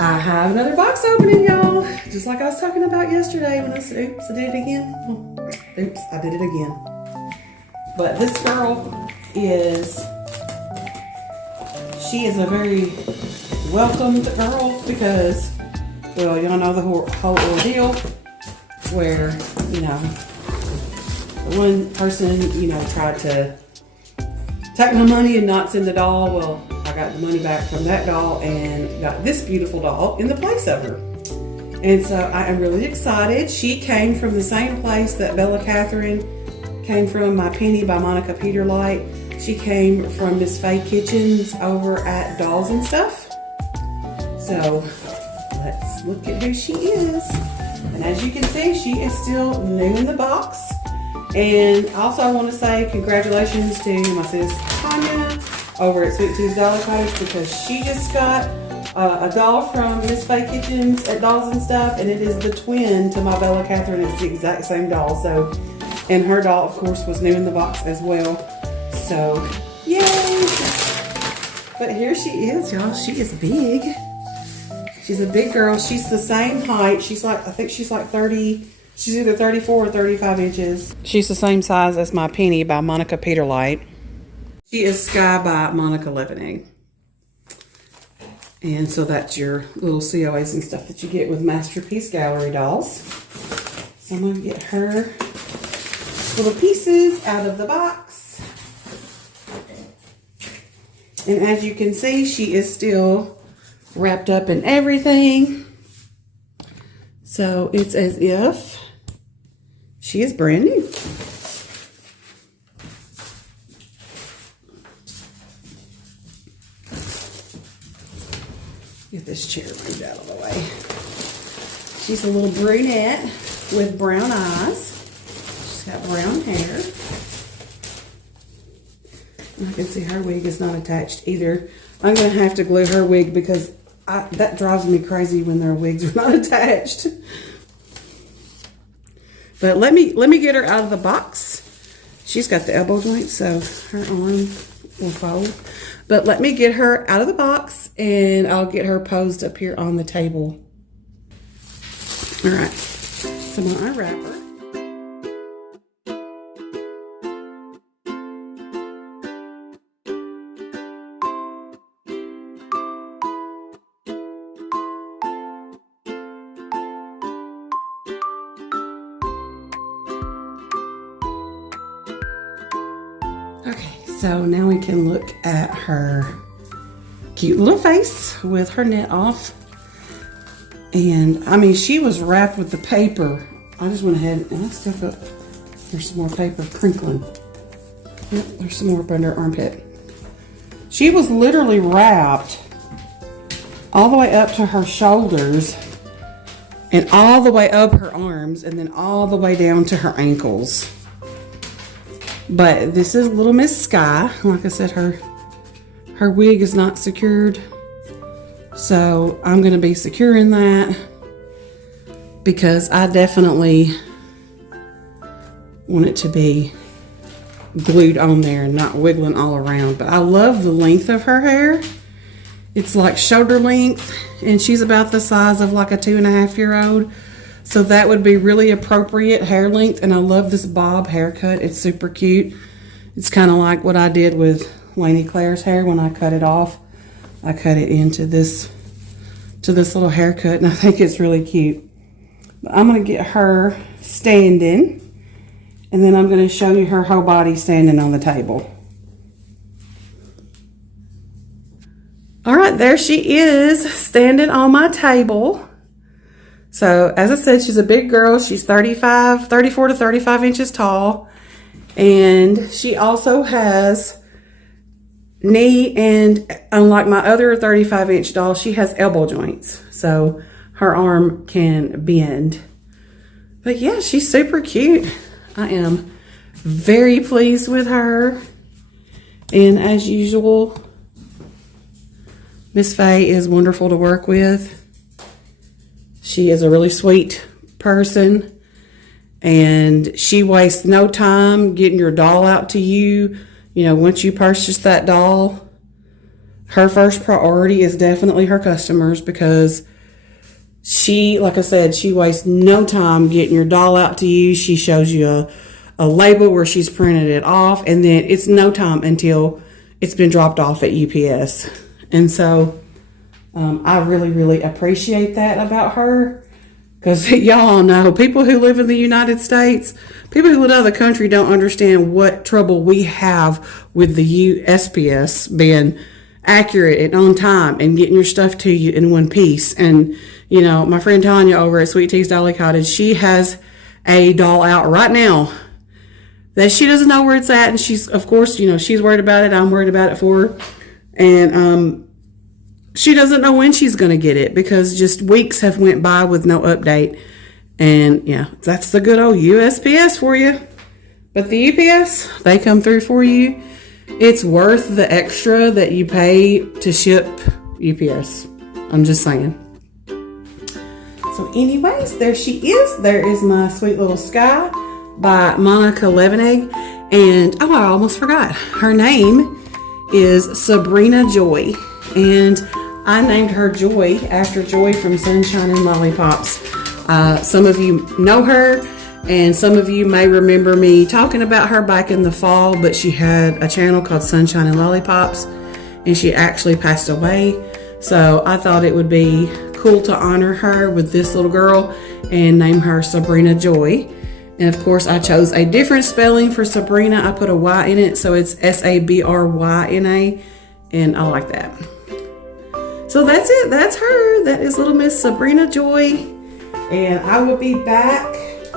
I have another box opening, y'all. Just like I was talking about yesterday when I said, oops, I did it again. Oops, I did it again. But this girl she is a very welcomed girl because, well, y'all know the whole ordeal where, you know, one person, you know, tried to take my money and not send the doll. Well, I got the money back from that doll and got this beautiful doll in the place of her. And so I am really excited. She came from the same place that Bella Catherine came from, My Penny by Monika Levenig. She came from Miss Faye Kitchens over at Dolls and Stuff. So let's look at who she is. And as you can see, she is still new in the box. And also I want to say congratulations to my sis Tanya over at Sweet T's Dollar Cottage because she just got a doll from Miss Faye Kitchens at Dolls and Stuff, and it is the twin to my Bella Catherine. It's the exact same doll. So, and her doll, of course, was new in the box as well. So, yay! But here she is, y'all. She is big. She's a big girl. She's the same height. She's like, I think she's like 30. She's either 34 or 35 inches. She's the same size as My Penny by Monika Levenig. She is Skye by Monika Levenig. And so that's your little COAs and stuff that you get with Masterpiece Gallery dolls. So I'm going to get her little pieces out of the box. And as you can see, she is still wrapped up in everything. So it's as if she is brand new. Get this chair moved out of the way. She's a little brunette with brown eyes. She's got brown hair. And I can see her wig is not attached either. I'm going to have to glue her wig because that drives me crazy when their wigs are not attached. But let me get her out of the box. She's got the elbow joint, so her arm will fold. But let me get her out of the box and I'll get her posed up here on the table. All right, so I'm gonna unwrap her. Okay, so now we can look at her cute little face with her net off. And I mean, she was wrapped with the paper. I just went ahead and I still got, there's some more paper crinkling. Yep, there's some more up under her armpit. She was literally wrapped all the way up to her shoulders and all the way up her arms and then all the way down to her ankles. But this is little Miss Skye. Like I said, her wig is not secured. So I'm going to be securing that because I definitely want it to be glued on there and not wiggling all around. But I love the length of her hair. It's like shoulder length and she's about the size of like a 2.5-year-old. So that would be really appropriate hair length. And I love this bob haircut. It's super cute. It's kind of like what I did with Lainey Claire's hair when I cut it off. I cut it into this little haircut and I think it's really cute. But I'm going to get her standing and then I'm going to show you her whole body standing on the table. All right, there she is standing on my table. So, as I said, she's a big girl. She's 34 to 35 inches tall. And she also has knee and, unlike my other 35-inch doll, she has elbow joints. So, her arm can bend. But yeah, she's super cute. I am very pleased with her. And as usual, Miss Faye is wonderful to work with. She is a really sweet person and she wastes no time getting your doll out to you. You know, once you purchase that doll, her first priority is definitely her customers because She, like I said, she wastes no time getting your doll out to you. She shows you a label where she's printed it off, and then it's no time until it's been dropped off at UPS. And so I really, really appreciate that about her, because y'all know, people who live in the United States, people who live out of the country don't understand what trouble we have with the USPS being accurate and on time and getting your stuff to you in one piece. And, you know, my friend Tanya over at Sweet Tea's Dolly Cottage, she has a doll out right now that she doesn't know where it's at. And she's, of course, you know, she's worried about it. I'm worried about it for her. And she doesn't know when she's going to get it, because just weeks have went by with no update. And, yeah, that's the good old USPS for you. But the UPS, they come through for you. It's worth the extra that you pay to ship UPS. I'm just saying. So anyways, there she is. There is my sweet little Skye by Monika Levenig. And, oh, I almost forgot. Her name is Sabrina Joy. And I named her Joy after Joy from Sunshine and Lollipops. Some of you know her, and some of you may remember me talking about her back in the fall, but she had a channel called Sunshine and Lollipops, and she actually passed away. So I thought it would be cool to honor her with this little girl and name her Sabrina Joy. And of course, I chose a different spelling for Sabrina. I put a Y in it, so it's Sabryna, and I like that. So that's it. That's her. That is little Miss Sabrina Joy. And I will be back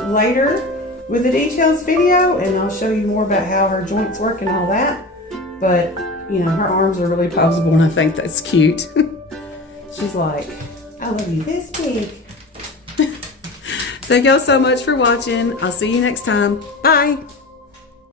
later with the details video, and I'll show you more about how her joints work and all that. But, you know, her arms are really posable, and I think that's cute. She's like, I love you this big. Thank y'all so much for watching. I'll see you next time. Bye.